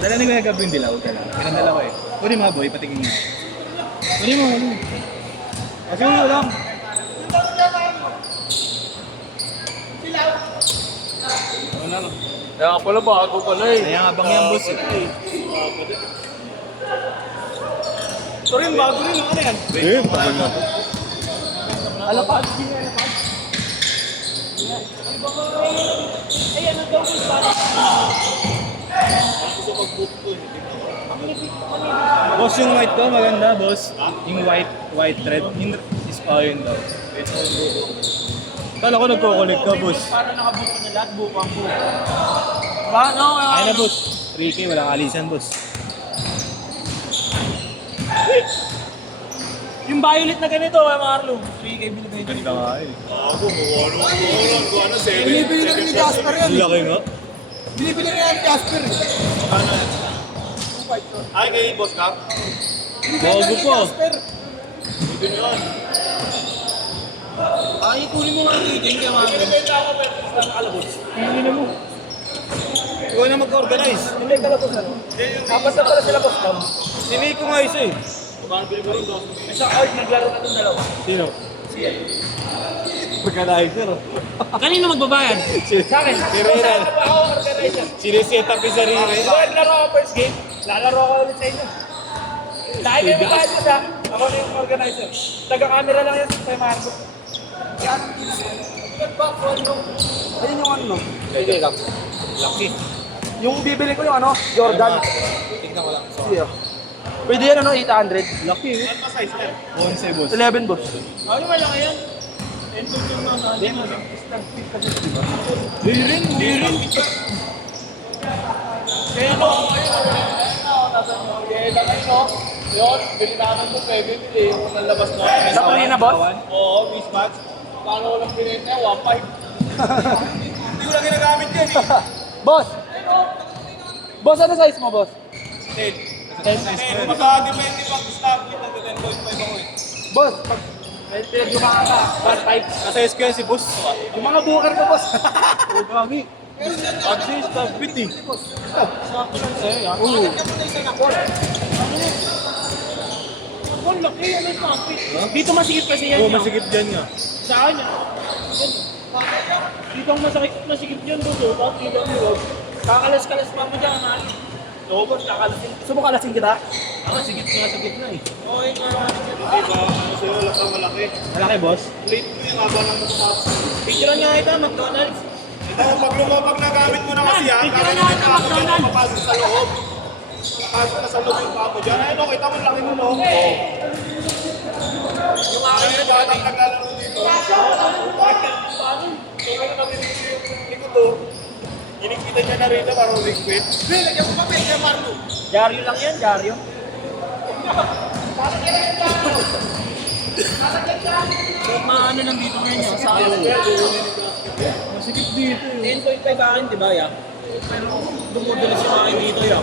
Dala ni Kuya Gab yung dilaw. Pinandala ko eh. Kunin mo boy, patingin mo. Kunin mo. Kasi ulo lang. Wala lang. Kaya nga pala bago pala eh. Kaya nga bang yan boss eh. Ito rin, bago rin. Ano yan? Eh, tagal na. Alapad. Ay, ano daw kung paano? Gusto pag-book ko. Boss, yung white to, maganda boss. Yung white thread. Yun daw. Kala ko nagko-collect ka boss. Para nakabook ko na lahat, bukang book. Ba? No? Ay na boss. 3K, walang alisan boss. Yung violet na ganito, Marlo. 3K binibigay ko. Ganda nga eh. Binibili na rin ni Jasper yan. Ang laki nga. Binibili na yan ni Jasper. Ay, kay Boss Cap? Bago po. Ay, kunin mo nga ang kitchen kaya Marlo. Binibenta ako, pero basta nakalabos. Hindi na mo. Ikaw na mag-organize. Hindi kalabos ano? Basta pala sila Boss Cap. Sinay ko nga isa eh. Sa art, naglaro na itong dalawa. Sino? Siya. Organizer. Kanino magbabayad? Sa akin. Si Renan. Ako, organizer. Sineset up yung sarili. Naglaro ako first game. Lalaro ako ulit sa inyo. Dahil kayo magbayad ko siya, ako na yung organizer. Taga-camera lang yan sa Marco. Ayun yung ano. Sige lang. Laki. Yung bibili ko yung ano, Jordan. Tingnan ko lang. Sige. Pwede yan ano, 800. Laki eh. 11 boss. 11 boss. Ano ba lang yan? Enton yung mga Lirin. Kaya no, nasa Mariela ngayon no? Yun, bili namin ito, pwede bili. Kung nalabas na. Nakuha na boss? Oo, mismatch. Paano walang pinita? 1.5. Hindi ko na ginagamit yan eh. Boss! Boss, ano size mo, boss? Maka-depende pag stock nito, 10.5 ako eh. Boss, pag Pinaglumaan ka, 1.5. Nasa SQ yan si boss. yung mga booker ko, boss. Oo, gagi. Pag-si, stop-bit eh. Sakto lang sa'yo, ha? Oo. Ang laki, ano yung pangpit? Dito masikip kasi yan. Oo, yun. masikip dyan nga. Saan yan? Dito ang masikip dyan, boss. Tapos dito ang loob. Kakalas-kalas pa mo dyan, ha? Oo, boss, kakalasin. Gusto mo kalasin kita? Ako, sigit nga sa gitna eh. Oo, yung nga. Diba? Kasi wala kang malaki. Malaki, boss. Late ko yung haba ng matapos. Picture niya ito, McDonald's. Ito, pag nagamit mo na kasi yan, Picture niya ito, McDonald's. papasok sa loob. Papasok na sa loob yung paa mo dyan. Ayun, kita mo, laki mo, no? Oo. Yung akin Ayun, yung batang naglalaro dito. paano? Kaya na kami yung to. Inikita niya na rito, parang liquid. Lagyan mo pa, kaya Marlo. Dyaryo lang yan, dyaryo. Kahit maano lang dito ngayon yun, sa akin. Masikip dito. 10.5 akin, di ba, ya? Pero dumudulas yung akin dito, ya.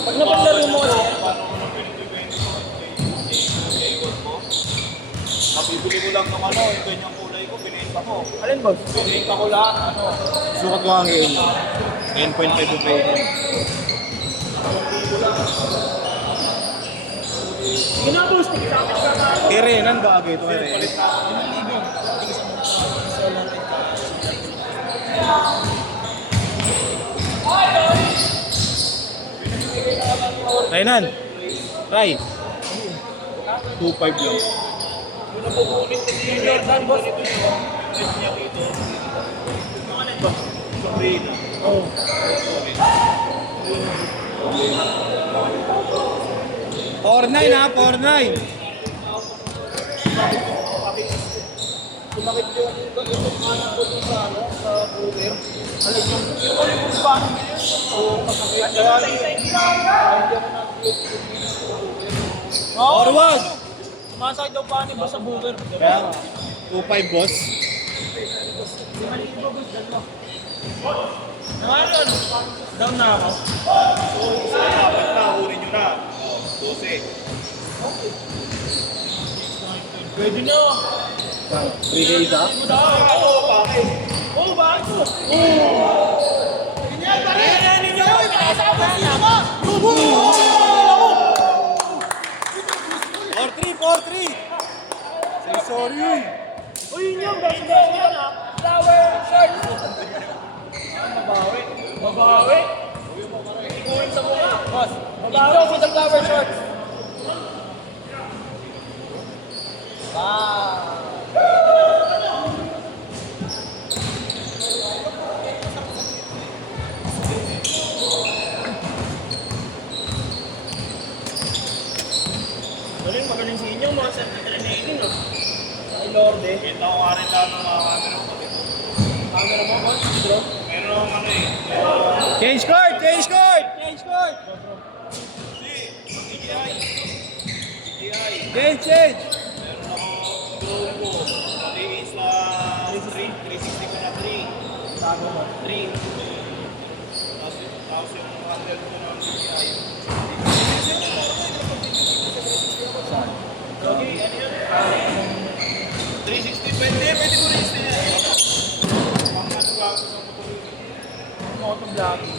Pag napaglaro mo kasi, Mabibili ko lang ng ano, yung ganyang kulay ko, binenta ko. Alin, boss? Binenta ko lahat, ano. Sukat ko ang 10.5 yung pay. yun ang boss, tigil-sapit ka na. Kere, nan gagay ito, kere. Rainan, Ray. 2.5 lang. Yung Jordan, boss. Oh. 4.9 ha, 4.9. Sumakit yung anak ko dun sa, ano, sa burger. Alam mo, yung paano yun? Oo, masakit. Kaya hindi ako Forward! Sumasakit daw paano ba sa burger? Kaya nga, 2.5 boss. Ano? Down na ako. Dapat na, hurin nyo na. 12. Pwede na. 3K ka? Oo, bakit? Sorry! Uy, yun yung best friend yan ah. Flower shirt. Mabawi. Mabawi. Ikuhin sa mukha. Boss, mabawi with the flower shorts. Magaling sa inyo, mga self-training, no? Sa Ilorde. Kita ko nga rin lang ng mga camera ko. Camera mo, boss? Bro? Meron akong ano eh. Change court! Change court! Change court! CGI. Change, change! Meron akong drone ko. 3 inch na 360 ko na 3. Tago mo. 3. Tapos yung handle ko ng CGI. Okay, ano yun? 360, pwede mo rin siya. Pang ano gagawin sa motor yun. Motovlogging.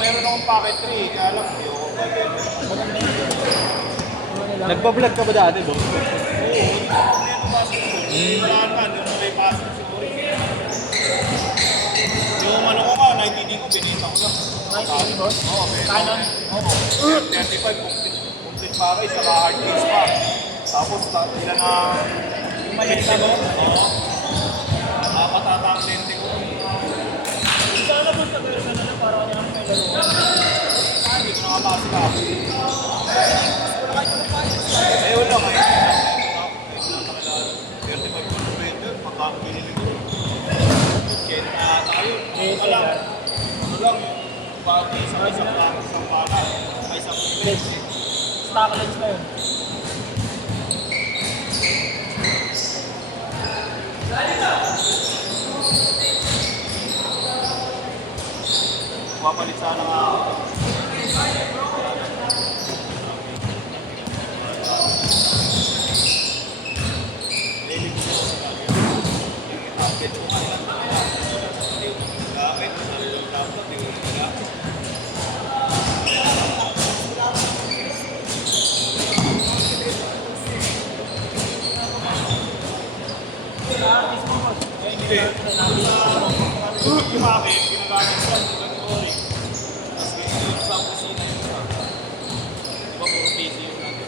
Meron akong packet 3, kaya lang hindi ako pwede. Nagpa-vlog ka ba dati, boss? Oo, hindi ko meron pasok. Wala naman, yung may pasok siguro. Yung ano ko nga, 90D ko, binita ko lang. 90, boss? Oo, Canon? Oo, 35, complete pa kayo, saka hard case pa. Tapos, ilan na Mayenta mo? Oo. Napatata ang lente ko. Sana boss na meron ka na lang para kanya may laro. Hindi ko nakapasok ako. Eh, wala kayo. 35 ko na vendor, pagka binili ko. Kaya na tayo. Ano lang, ano lang yung body sa isang pala, may isang Yes. Stock lens na yun. papalit sana nga ako. Daily ko sa kanya. Yung target ko nga lang. Hindi ko gamit. Dapat hindi ko gamit. Hindi. Yung akin, ginagamit ko ang ganitory. Tapos yung sa kusina yung isa. Di ba puro PC yung natin?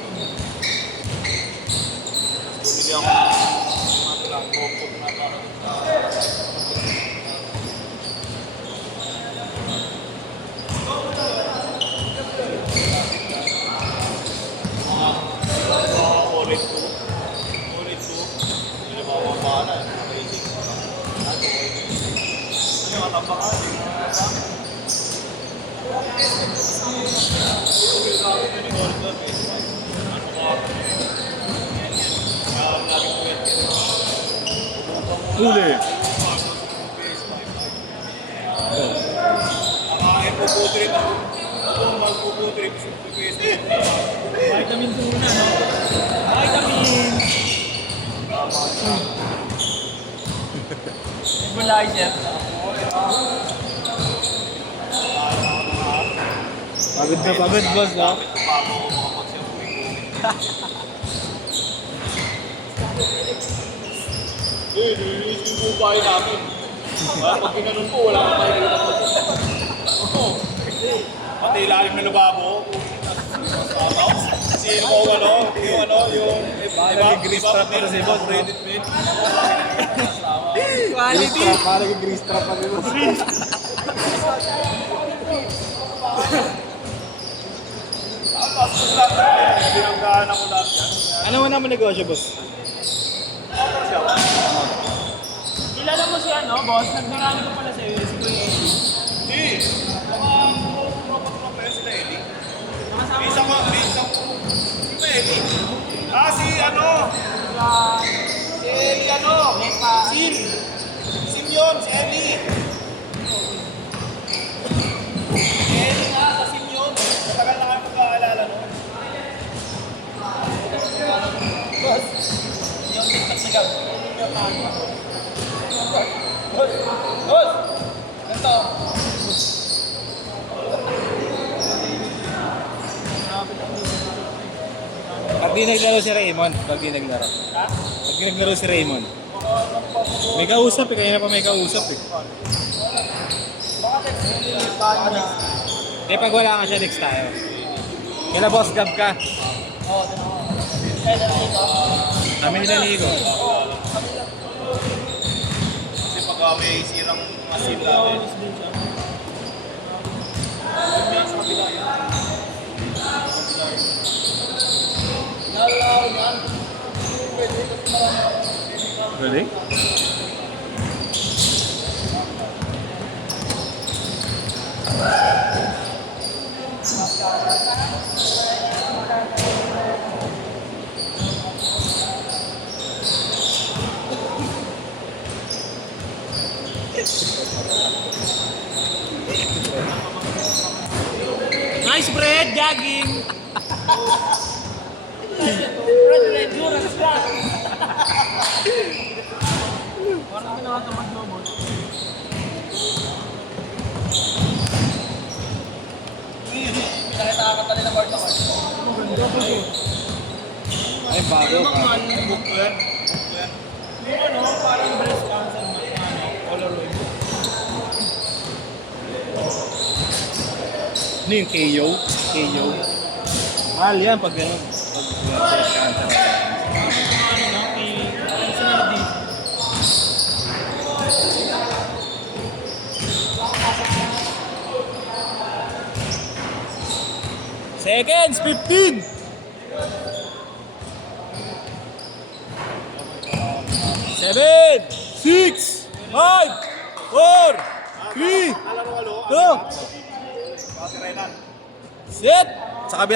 Tapos bumili ako ng ano lang, pop-pop na parang. Mga OLED 2. OLED 2. Hindi na mababa na. Amazing. Ano yung atabakan? Huli. Ang puputrip ako. Ako magpuputrip sa PS. Vitamins muna, no? Vitamins! Nebulizer. Pagod na pagod, boss, no? Bago ako makapag-selfie. Nilinis yung buhay namin. Pag ginanon ko, wala kang makikita ko. Oo. Pati ilalim ng lababo. Tapos, kasi yung yung nag-grease trap pa na si boss, no? Reddit mate. Quality! Parang nag-grease trap pa rin, boss. Tapos, binanggahan ako lahat yan. Ano mo naman negosyo, boss? Kilala mo si ano, boss? Nagmarami ko pala sa'yo, si Kuya Eddie. Hindi. Mga sila Eli. Nakasama Isa ko, si Eli. Si ano? Si Eli ano? Sim. Sim yun, si Eli. Si Eli nga, sa Sim yun. Matagal na kayo magkaalala nun. boss. Yung TikTok na gab. Boss! Ganito. Pag di naglaro si Raymond, pag di naglaro. Pag di naglaro si Raymond. May kausap eh, kaya na pa may kausap eh. Hindi, pag wala ka siya, next tayo. Kila Boss Gab ka. Kami nila Nico. Kasi pag may sirang asin namin. Really? Nice bread, jogging! Parang kinakatamad mo mo. Pinakita ka tali na part ako. Ay, bago ka. Book ko yan. Yung ano, parang breast cancer na ano, Polaroid. Ano yung KO? KO? Mahal yan pag gano'n. Pag breast cancer. Ano na, sinunod dito. Seconds, 15! 7, 6, 5, 4, 3, 2, Kasi Renan. set! Sa kabila.